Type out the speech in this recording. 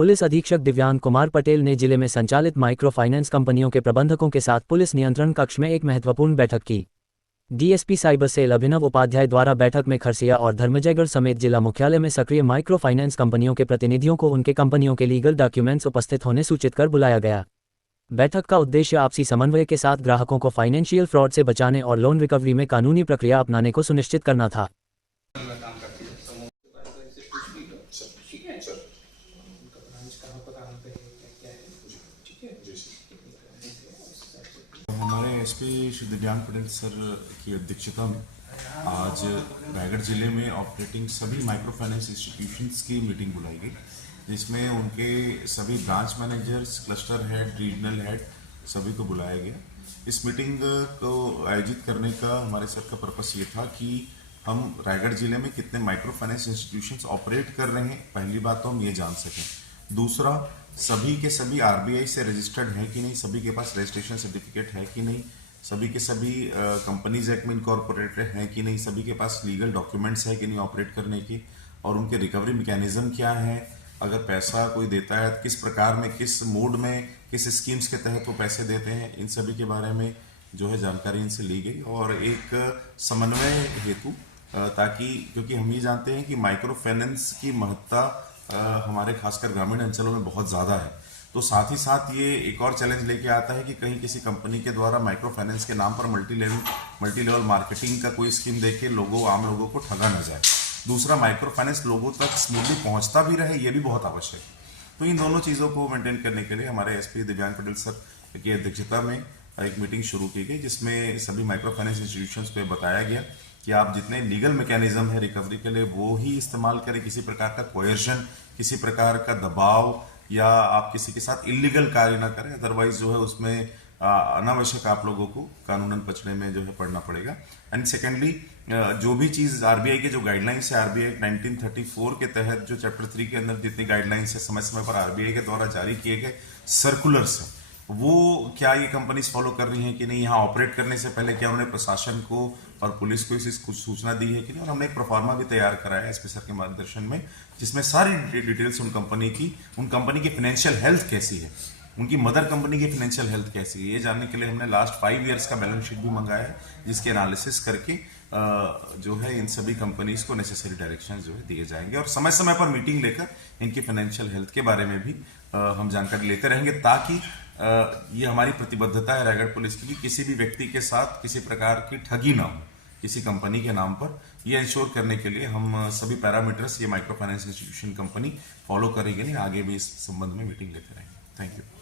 Police अधीक्षक दिव्यांग कुमार पटेल ने जिले में संचालित माइक्रो फाइनेंस कंपनियों के प्रबंधकों के साथ पुलिस नियंत्रण कक्ष में एक महत्वपूर्ण बैठक की। डीएसपी साइबर सेल अभिनव उपाध्याय द्वारा बैठक में खरसिया और धर्मजयगढ़ समेत जिला मुख्यालय में सक्रिय माइक्रो फाइनेंस कंपनियों के प्रतिनिधियों को उनके कंपनियों के लीगल डॉक्यूमेंट्स उपस्थित होने सूचित कर बुलाया गया। बैठक का उद्देश्य आपसी समन्वय के साथ ग्राहकों को फाइनेंशियल फ्रॉड से बचाने और लोन रिकवरी में कानूनी प्रक्रिया अपनाने को सुनिश्चित करना था। हमारे एसपी श्री दिव्यांग पटेल सर की अध्यक्षता में आज रायगढ़ जिले में ऑपरेटिंग सभी माइक्रो फाइनेंस इंस्टीट्यूशंस की मीटिंग बुलाई गई, जिसमें उनके सभी branch managers, cluster head, regional head सभी को बुलाया गया। इस मीटिंग को आयोजित करने का हमारे सर का पर्पस ये था कि हम रायगढ़ जिले में कितने माइक्रो फाइनेंस इंस्टीट्यूशंस ऑपरेट कर रहे हैं, पहली बात तो हम ये जान सकें। दूसरा, सभी के सभी आरबीआई से रजिस्टर्ड हैं कि नहीं, सभी के पास रजिस्ट्रेशन सर्टिफिकेट है कि नहीं, सभी के सभी कंपनीज एक्ट में इनकॉर्पोरेटेड हैं कि नहीं, सभी के पास लीगल डॉक्यूमेंट्स है कि नहीं ऑपरेट करने की, और उनके रिकवरी मैकेनिज्म क्या है, अगर पैसा कोई देता है किस प्रकार में, किस मोड में, किस स्कीम्स के तहत वो पैसे देते हैं, इन सभी के बारे में जो है जानकारी इनसे ली गई। और एक समन्वय हेतु, ताकि क्योंकि हम ये जानते हैं कि माइक्रो फाइनेंस की महत्ता हमारे खासकर ग्रामीण अंचलों में बहुत ज़्यादा है, तो साथ ही साथ ये एक और चैलेंज लेके आता है कि कहीं किसी कंपनी के द्वारा माइक्रो फाइनेंस के नाम पर मल्टी लेवल मार्केटिंग का कोई स्कीम देके आम लोगों को ठगा न जाए। दूसरा, माइक्रो फाइनेंस लोगों तक स्मूथली पहुंचता भी रहे, ये भी बहुत आवश्यक है। तो इन दोनों चीज़ों को मेंटेन करने के लिए हमारे एसपी दिव्यांग पटेल सर की अध्यक्षता में एक मीटिंग शुरू की गई, जिसमें सभी माइक्रो फाइनेंस इंस्टीट्यूशंस पे बताया गया कि आप जितने लीगल मैकेनिज्म है रिकवरी के लिए वो ही इस्तेमाल करें, किसी प्रकार का कोयर्शन, किसी प्रकार का दबाव या आप किसी के साथ इलीगल कार्य ना करें, अदरवाइज जो है उसमें अनावश्यक आप लोगों को कानूनन पचड़े में जो है पड़ना पड़ेगा। एंड सेकेंडली, जो भी चीज़ आरबीआई के जो गाइडलाइंस है, आरबीआई 1934 के तहत जो चैप्टर 3 के अंदर जितनी गाइडलाइंस है समय समय पर आरबीआई के द्वारा जारी किए गए सर्कुलर्स हैं, वो क्या ये कंपनीज फॉलो कर रही हैं कि नहीं, यहाँ ऑपरेट करने से पहले क्या उन्होंने प्रशासन को और पुलिस को इस कुछ सूचना दी है कि नहीं। और हमने एक प्रोफार्मा भी तैयार कराया एसपी सर के मार्गदर्शन में, जिसमें सारी डिटेल्स उन कंपनी की फाइनेंशियल हेल्थ कैसी है, उनकी मदर कंपनी की फाइनेंशियल हेल्थ कैसी है, ये जानने के लिए हमने लास्ट 5 ईयर्स का बैलेंस शीट भी मंगाया है, जिसके एनालिसिस करके जो है इन सभी कंपनीज को नेसेसरी डायरेक्शन जो है दिए जाएंगे। और समय समय पर मीटिंग लेकर इनकी फाइनेंशियल हेल्थ के बारे में भी हम जानकारी लेते रहेंगे, ताकि ये हमारी प्रतिबद्धता है रायगढ़ पुलिस की, किसी भी व्यक्ति के साथ किसी प्रकार की ठगी ना हो किसी कंपनी के नाम पर। ये इंश्योर करने के लिए हम सभी पैरामीटर्स ये micro finance institution company follow करेगी, नहीं आगे भी इस संबंध में मीटिंग लेते रहेंगे। Thank you.